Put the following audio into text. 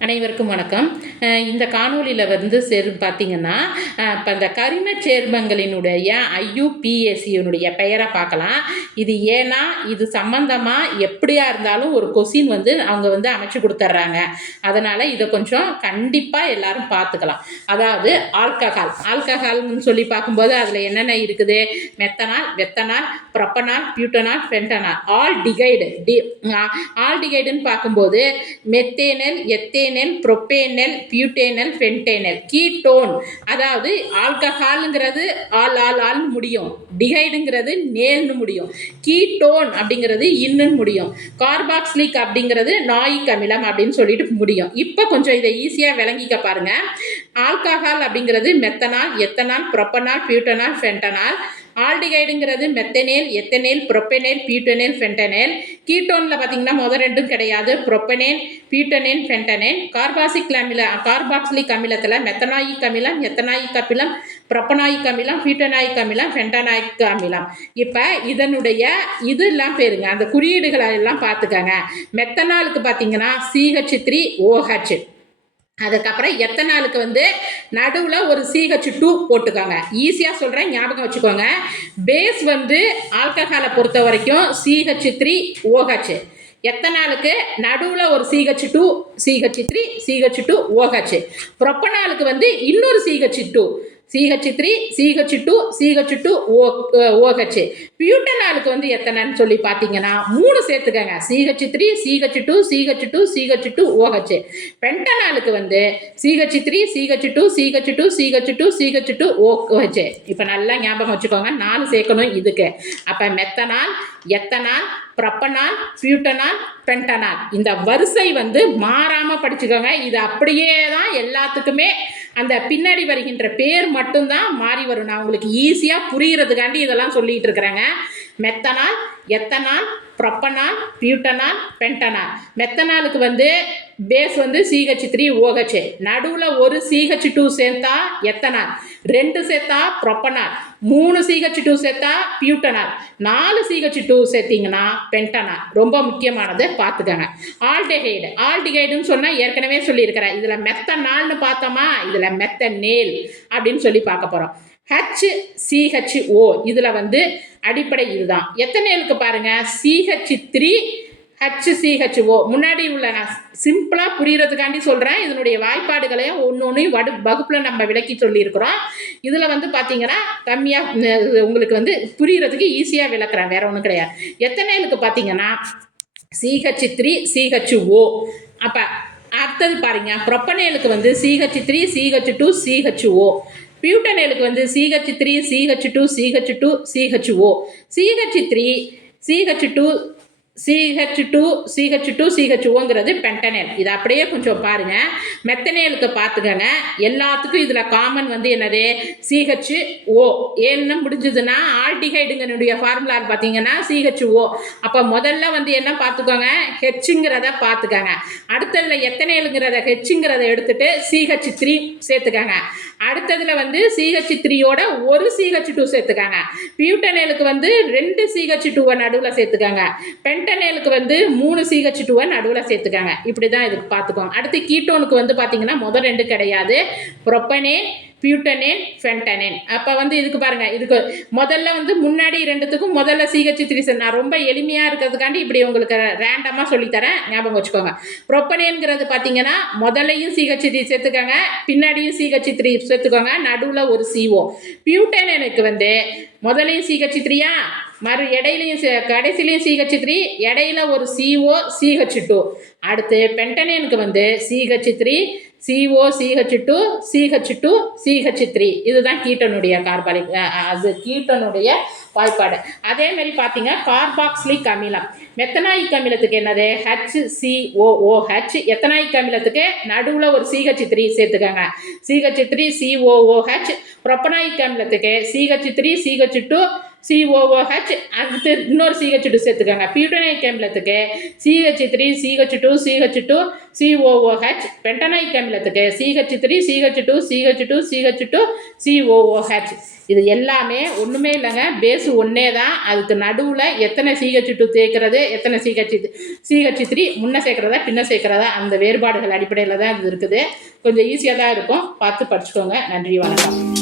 அனைவருக்கும் வணக்கம். இந்த காணொளியில் வந்து சேர் பார்த்திங்கன்னா இப்போ இந்த கரிம சேர்மங்களினுடைய ஐயுபிஎஸ்சியினுடைய பெயரை பார்க்கலாம் இது ஏன்னா இது சம்மந்தமாக எப்படியா இருந்தாலும் ஒரு கொஸ்டின் வந்து அவங்க வந்து அமைச்சு கொடுத்துட்றாங்க அதனால் இதை கொஞ்சம் கண்டிப்பாக எல்லாரும் பார்த்துக்கலாம் அதாவது ஆல்கஹால். ஆல்கஹால்னு சொல்லி பார்க்கும்போது அதில் என்னென்ன இருக்குது? Methanol ethanol propanol butanol pentanol aldehyde. D ஆல்டிகைடுன்னு பார்க்கும்போது மெத்தேனல் எத்தேனல் ப்ரொப்பேனல் பியூட்டேனல் ஃபென்டேனல் கீட்டோன் அதாவது ஆல்கஹாலுங்கிறது ஆல் ஆல் ஆல்னு முடியும். டிகைடுங்கிறது நேல்னு முடியும். கீட்டோன் அப்படிங்கிறது இன்னுன்னு முடியும். கார்பாக்ஸ்லிக் அப்படிங்கிறது நாயிக் அமிலம் அப்படின்னு சொல்லிட்டு முடியும். இப்போ கொஞ்சம் இதை ஈஸியாக விளங்கிக்க பாருங்கள் ஆல்கஹால் அப்படிங்கிறது methanol ethanol propanol butanol pentanol ஆல்டிகைடுங்கிறது methanal ethanal propanal butanal pentanal. கீட்டோனில் பார்த்தீங்கன்னா முத ரெண்டும் கிடையாது. ப்ரொப்பனேன் பியூட்டனேன் ஃபென்டனேன் கார்பாசிக் அமில கார்பாக்சிலிக் அமிலத்தில் மெத்தனாயிக் அமிலம் எத்தனாயிக் அமிலம் ப்ரொப்பனாயிக் அமிலம் பியூட்டனாயிக் அமிலம் ஃபென்டனாயிக் அமிலம். இப்போ இதனுடைய இதெல்லாம் பேருங்க. அந்த குறியீடுகளை எல்லாம் பார்த்துக்கங்க. மெத்தனாலுக்கு பார்த்தீங்கன்னா சிஹெச் த்ரீ ஓஹெச் அதுக்கப்புறம் எத்தனாலுக்கு வந்து நடுவில் ஒரு சிஹெச் டூ போட்டுக்கோங்க. ஈஸியாக சொல்கிறேன் ஞாபகம் வச்சுக்கோங்க. பேஸ் வந்து ஆல்கஹாலை பொறுத்த வரைக்கும் சிஹெச் த்ரீ ஓஹெச் எத்தனாலுக்கு நடுவில் ஒரு CH two CH three CH two OH ப்ரொப்பனாலுக்கு வந்து இன்னொரு CH two CH three CH two CH two O OH பியூட்டனாலுக்கு வந்து எத்தனைன்னு சொல்லி பார்த்தீங்கன்னா மூணு சேர்த்துக்கங்க CH three CH two CH two CH two OH பென்டனாலுக்கு வந்து CH three CH two CH two CH two CH two OH இப்போ நல்லா ஞாபகம் வச்சுக்கோங்க நாலு சேர்க்கணும் இதுக்கு அப்போ methanol ethanol propanol butanol pentanol இந்த வரிசை வந்து மாறாமல் படிச்சுக்கோங்க இது அப்படியே தான் எல்லாத்துக்குமே அந்த பின்னாடி வருகின்ற பேர் மட்டும்தான் மாறி வரும். நான் உங்களுக்கு ஈஸியாக புரிகிறதுக்காண்டி இதெல்லாம் சொல்லிட்டு இருக்கிறேங்க. Methanol ethanol propanol butanol pentanol. மெத்தனாலுக்கு வந்து பேஸ் வந்து சிஹெச் த்ரீ ஓஹெச் நடுவில் ஒரு சிஹெச் டூ சேர்த்தா எத்தனால்? ரெண்டு சேர்த்தா ப்ரொப்பனால் மூணு சிஹெச் டூ சேர்த்தா பியூட்டனால் நாலு சிஹெச் டூ சேர்த்திங்கன்னா பென்டனால் ரொம்ப முக்கியமானது பார்த்துக்கோங்க. ஆல்டிகைடு ஆல்டிகைடுன்னு சொன்னால் ஏற்கனவே சொல்லியிருக்கிறேன். இதில் மெத்த நாள்னு பார்த்தோமா? இதில் மெத்த நேல் அப்படின்னு சொல்லி பார்க்க போகிறோம் ஹச் சிஹெச் ஓ இதில் வந்து அடிப்படை இதுதான். எத்தனைலுக்கு பாருங்கள் சிஹெச் த்ரீ ஹச் முன்னாடி உள்ள நான் சிம்பிளாக புரியறதுக்காண்டி சொல்கிறேன் இதனுடைய வாய்ப்பாடுகளையும் ஒன்று ஒன்றையும் வடு வகுப்பில் நம்ம விளக்கி சொல்லியிருக்கிறோம் இதில் வந்து பார்த்தீங்கன்னா கம்மியாக உங்களுக்கு வந்து புரியறதுக்கு ஈஸியாக விளக்குறேன் வேற ஒன்றும் கிடையாது எத்தனைலுக்கு பார்த்தீங்கன்னா சிஹெச் த்ரீ சிஹெச் ஓ அப்போ அடுத்தது பாருங்க ப்ரொப்பனேலுக்கு வந்து CH three CH two CH O பியூட்டனேலுக்கு வந்து CH three CH two CH two CH O CH three CH two CH two CH two CH ஓங்கிறது pentanal இது அப்படியே கொஞ்சம் பாருங்கள் மெத்தனேலுக்கு பார்த்துக்கங்க. எல்லாத்துக்கும் இதில் காமன் வந்து என்னது? சிஹெச் ஓ ஏன்னு முடிஞ்சதுன்னா ஆல்டிஹைடுங்கனுடைய ஃபார்முலான்னு பார்த்தீங்கன்னா சிஹெச் ஓ அப்போ முதல்ல வந்து என்ன பார்த்துக்கோங்க? ஹெச்சுங்கிறத பார்த்துக்கோங்க. அடுத்ததில் எத்தனேலுங்கிறத ஹெச்சுங்கிறத எடுத்துட்டு சிஹெச் த்ரீ சேர்த்துக்கங்க. அடுத்ததில் வந்து சிஹெச் த்ரீயோட ஒரு சிஹெச் டூ சேர்த்துக்காங்க. பியூட்டனேலுக்கு வந்து ரெண்டு சிஹெச் டூவை நடுவில் சேர்த்துக்காங்க. பென்டனேலுக்கு வந்து மூணு சிஹெச் டூவை நடுவில் சேர்த்துக்காங்க. இப்படி தான் இதுக்கு பார்த்துக்கோங்க அடுத்து கீட்டோனுக்கு வந்து பார்த்தீங்கன்னா முதல் ரெண்டு கிடையாது. ப்ரொப்பனே பியூட்டனேன் ஃபென்டனேன் அப்போ வந்து இதுக்கு பாருங்கள் இதுக்கு முதல்ல வந்து முன்னாடி ரெண்டுத்துக்கும் முதல்ல சிஹெச் த்ரீ நான் ரொம்ப எளிமையாக இருக்கிறதுக்காண்டி இப்படி உங்களுக்கு ரேண்டமாக சொல்லித்தரேன். ஞாபகம் வச்சுக்கோங்க. ப்ரொப்பனேங்கிறது பார்த்தீங்கன்னா முதல்லையும் சிஹெச் த்ரீ சேர்த்துக்கோங்க. பின்னாடியும் சிஹெச் த்ரீ சேர்த்துக்கோங்க. நடுவில் ஒரு சிஓ பியூட்டனேனுக்கு வந்து முதலையும் சிஹெச் த்ரீயா மறு இடையிலையும் கடைசிலையும் சிஹெச் த்ரீ இடையில ஒரு சிஓ சிஹெச் டூ அடுத்து பென்டனேனுக்கு வந்து CH three CO CH two CH two CH three இதுதான் கீட்டனுடைய கார்பாலிக் அது கீட்டனுடைய வாய்ப்பாடு அதே மாதிரி பார்த்தீங்க கார்பாக்ஸ்லிக் அமிலம் மெத்தனாயிக் அமிலத்துக்கு என்னது ஹச் சிஓஓஹெச் எத்தனாயிக் அமிலத்துக்கு நடுவில் ஒரு சிஹெச் த்ரீ சேர்த்துக்கோங்க CH three COOH propanoic அமிலத்துக்கு CH three CH two COOH அடுத்து இன்னொரு சிஹெச் டூ சேர்த்துக்கோங்க பியூட்டனைக் அமிலத்துக்கு CH three CH two CH two COOH pentanoic அமிலத்துக்கு CH three CH two CH two CH two COOH இது எல்லாமே ஒன்றுமே இல்லைங்க பேஸு ஒன்றே தான் அதுக்கு நடுவில் எத்தனை சிஹெச் டூ சேர்க்கறது எத்தனை சிஹெச் சிஹெச் த்ரீ முன்ன சேர்க்குறதா பின்ன சேர்க்குறதா அந்த வேறுபாடுகள் அடிப்படையில் தான் இது இருக்குது கொஞ்சம் ஈஸியாக தான் இருக்கும் பார்த்து படிச்சுக்கோங்க நன்றி வணக்கம்